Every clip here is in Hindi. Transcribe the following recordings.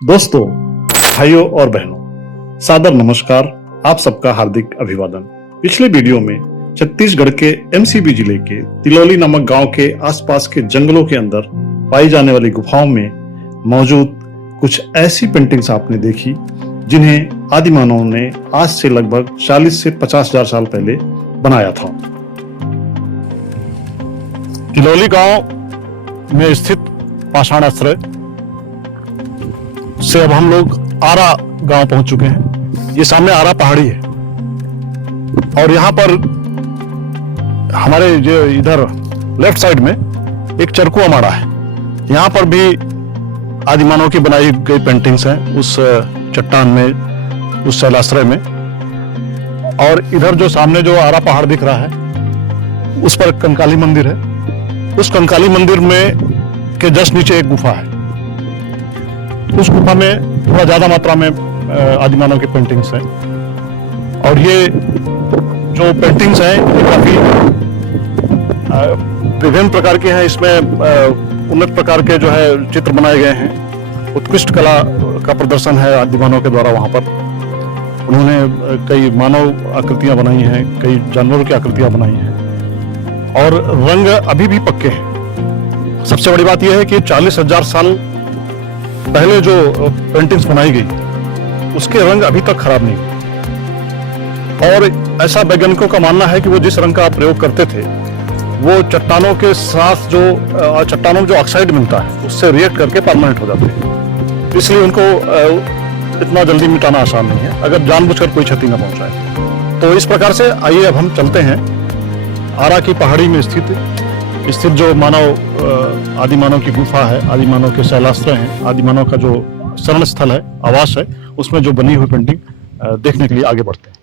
दोस्तों, भाइयों और बहनों, सादर नमस्कार। आप सबका हार्दिक अभिवादन। पिछले वीडियो में छत्तीसगढ़ के एमसीबी जिले के तिलौली नामक गांव के आसपास के जंगलों के अंदर पाई जाने वाली गुफाओं में मौजूद कुछ ऐसी पेंटिंग्स आपने देखी जिन्हें आदिमानव ने आज से लगभग 40 से 50,000 साल पहले बनाया था। तिलौली गांव में स्थित पाषाण आश्रय से अब हम लोग आरा गांव पहुंच चुके हैं। ये सामने आरा पहाड़ी है और यहाँ पर हमारे जो इधर लेफ्ट साइड में एक चरकू अमाड़ा है। यहाँ पर भी आदिमानव की बनाई गई पेंटिंग्स हैं उस चट्टान में, उस शैलाश्रय में। और इधर जो सामने जो आरा पहाड़ दिख रहा है उस पर कंकाली मंदिर है। उस कंकाली मंदिर में के जस्ट नीचे एक गुफा है। उस गुफा में थोड़ा ज्यादा मात्रा में आदिमानव की पेंटिंग्स हैं और ये जो पेंटिंग्स हैं ये काफी विभिन्न प्रकार के हैं। इसमें उन्नत प्रकार के जो है चित्र बनाए गए हैं। उत्कृष्ट कला का प्रदर्शन है आदिमानव के द्वारा। वहां पर उन्होंने कई मानव आकृतियां बनाई हैं, कई जानवरों की आकृतियां बनाई हैं और रंग अभी भी पक्के हैं। सबसे बड़ी बात यह है कि 40,000 साल पहले जो पेंटिंग्स बनाई गई उसके रंग अभी तक खराब नहीं हुए। और ऐसा वैज्ञानिकों का मानना है कि वो जिस रंग का प्रयोग करते थे वो चट्टानों के साथ चट्टानों में जो ऑक्साइड मिलता है उससे रिएक्ट करके परमानेंट हो जाते हैं। इसलिए उनको इतना जल्दी मिटाना आसान नहीं है अगर जानबूझकर कोई क्षति न पहुंचाए। तो इस प्रकार से आइए अब हम चलते हैं आरा की पहाड़ी में स्थित जो आदिमानव की गुफा है, आदिमानव के शैलाश्रय हैं, आदिमानव का जो शरण स्थल है, आवास है, उसमें जो बनी हुई पेंटिंग देखने के लिए आगे बढ़ते हैं।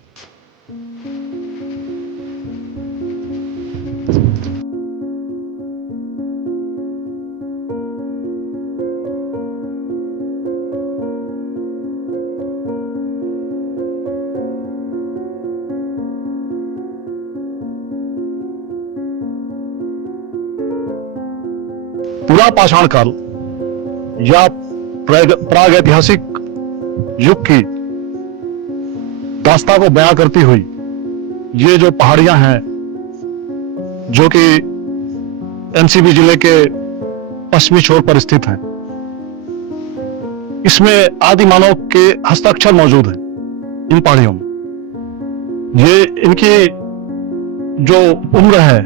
पूरा पाषाण काल या प्राग ऐतिहासिक युग की दास्तां को बयां करती हुई ये जो पहाड़ियां हैं जो कि एमसीबी जिले के पश्चिमी छोर पर स्थित हैं, इसमें आदिमानव के हस्ताक्षर मौजूद हैं। इन पहाड़ियों में ये इनकी जो उम्र है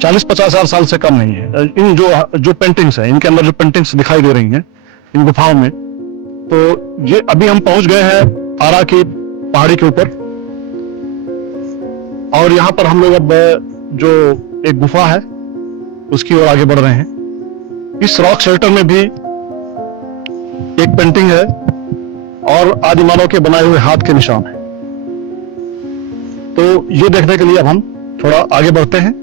40-50,000 साल से कम नहीं है। इन जो पेंटिंग्स हैं, इनके अंदर जो पेंटिंग्स दिखाई दे रही हैं इन गुफाओं में, तो ये अभी हम पहुंच गए हैं आरा की पहाड़ी के ऊपर। और यहां पर हम लोग अब जो एक गुफा है उसकी ओर आगे बढ़ रहे हैं। इस रॉक शेल्टर में भी एक पेंटिंग है और आदिमानव के बनाए हुए हाथ के निशान हैं। तो ये देखने के लिए अब हम थोड़ा आगे बढ़ते हैं।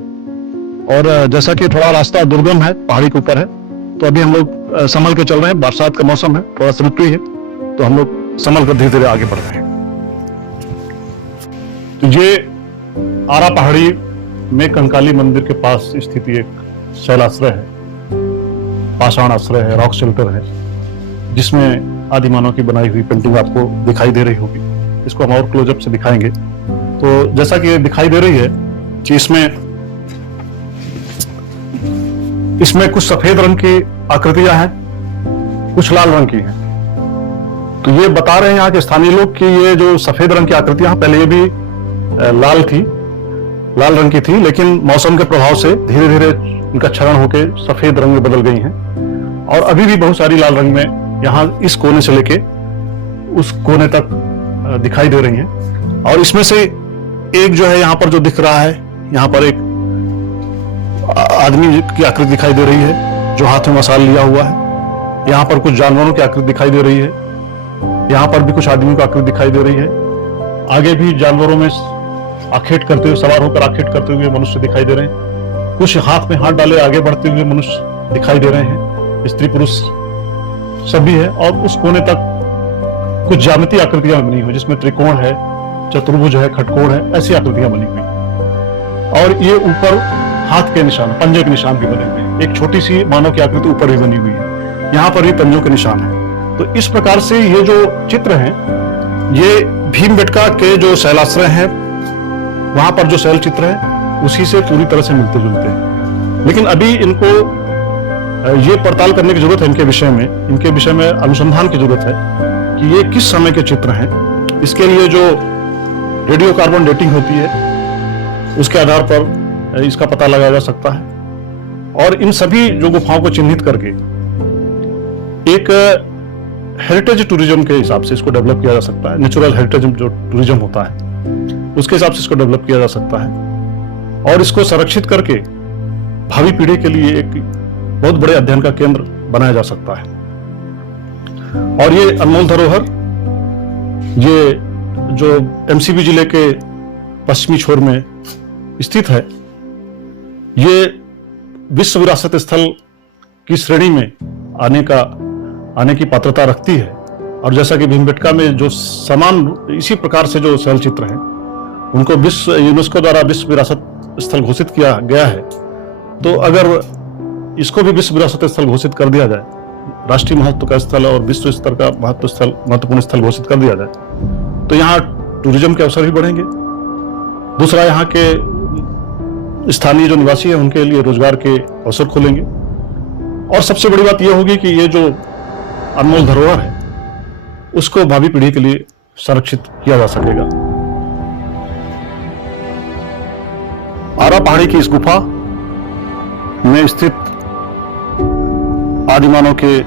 और जैसा कि थोड़ा रास्ता दुर्गम है, पहाड़ी के ऊपर है, तो अभी हम लोग संभल के चल रहे हैं। बरसात का मौसम है, थोड़ा स्लिपरी है, तो हम लोग संभल कर धीरे धीरे आगे बढ़ रहे हैं। तो ये आरा पहाड़ी में कंकाली मंदिर के पास स्थित एक शैलाश्रय है, पाषाण आश्रय है, रॉक शेल्टर है, जिसमें आदिमानव की बनाई हुई पेंटिंग आपको दिखाई दे रही होगी। इसको हम और क्लोजअप से दिखाएंगे। तो जैसा कि दिखाई दे रही है कि इसमें कुछ सफेद रंग की आकृतियां हैं, कुछ लाल रंग की हैं। तो ये बता रहे हैं यहाँ के स्थानीय लोग कि ये जो सफेद रंग की आकृतियां पहले ये भी लाल रंग की थी, लेकिन मौसम के प्रभाव से धीरे धीरे इनका क्षरण होकर सफेद रंग में बदल गई हैं। और अभी भी बहुत सारी लाल रंग में यहाँ इस कोने से लेके उस कोने तक दिखाई दे रही हैं। और इसमें से एक जो है यहाँ पर जो दिख रहा है, यहाँ पर एक आदमी की आकृति दिखाई दे रही है जो हाथ में मसाल लिया हुआ है। यहाँ पर कुछ जानवरों की आकृति दिखाई दे रही है। यहाँ पर भी कुछ आदमियों की आकृति दिखाई दे रही है। आगे भी जानवरों में आखेट करते हुए, सवार होकर आखेट करते हुए मनुष्य दिखाई दे रहे हैं। कुछ हाथ में हाथ डाले आगे बढ़ते हुए मनुष्य दिखाई दे रहे हैं। स्त्री पुरुष सभी है। और उस कोने तक कुछ ज्यामितीय आकृतियां बनी हुई जिसमें त्रिकोण है, चतुर्भुज है, खटकोण है, ऐसी आकृतियां बनी हुई। और ये ऊपर हाथ के निशान, पंजे के निशान भी बने हुए हैं। एक छोटी सी मानव की आकृति ऊपर भी बनी हुई है। यहाँ पर भी पंजों के निशान है। तो इस प्रकार से ये जो चित्र हैं, ये भीमबेटका के जो शैलाश्रय हैं वहां पर जो शैल चित्र है उसी से पूरी तरह से मिलते जुलते हैं। लेकिन अभी इनको ये पड़ताल करने की जरूरत है, इनके विषय में अनुसंधान की जरूरत है कि ये किस समय के चित्र हैं। इसके लिए जो रेडियो कार्बन डेटिंग होती है उसके आधार पर इसका पता लगाया जा सकता है और इन सभी जो गुफाओं को चिन्हित करके एक हेरिटेज टूरिज्म के हिसाब से इसको डेवलप किया जा सकता है। नेचुरल हेरिटेज जो टूरिज्म होता है उसके हिसाब से इसको डेवलप किया जा सकता है और इसको संरक्षित करके भावी पीढ़ी के लिए एक बहुत बड़े अध्ययन का केंद्र बनाया जा सकता है। और ये अनमोल धरोहर ये जो एमसीबी जिले के पश्चिमी छोर में स्थित है, ये विश्व विरासत स्थल की श्रेणी में आने की पात्रता रखती है। और जैसा कि भीमबेटका में जो समान इसी प्रकार से जो शैल चित्र हैं उनको यूनेस्को द्वारा विश्व विरासत स्थल घोषित किया गया है, तो अगर इसको भी विश्व विरासत स्थल घोषित कर दिया जाए, राष्ट्रीय महत्व का स्थल और विश्व स्तर का महत्वपूर्ण स्थल घोषित कर दिया जाए, तो यहाँ टूरिज्म के अवसर भी बढ़ेंगे। दूसरा, यहाँ के स्थानीय जो निवासी हैं उनके लिए रोजगार के अवसर खुलेंगे और सबसे बड़ी बात यह होगी कि ये जो अनमोल धरोहर है उसको भावी पीढ़ी के लिए संरक्षित किया जा सकेगा। आरा पहाड़ी की इस गुफा में स्थित आदिमानव के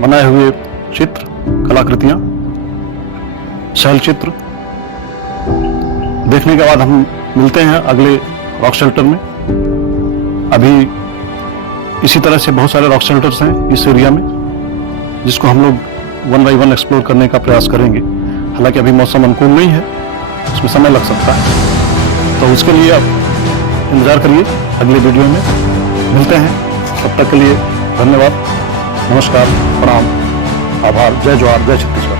बनाए हुए चित्र, कलाकृतियां, शैल चित्र देखने के बाद हम मिलते हैं अगले रॉक शेल्टर में। अभी इसी तरह से बहुत सारे रॉक शेल्टर्स हैं इस एरिया में जिसको हम लोग 1 बाय 1 एक्सप्लोर करने का प्रयास करेंगे। हालांकि अभी मौसम अनुकूल नहीं है, इसमें समय लग सकता है, तो उसके लिए आप इंतजार करिए। अगले वीडियो में मिलते हैं, तब तक के लिए धन्यवाद, नमस्कार, प्रणाम, आभार, जय जोहार, जय छत्तीसगढ़।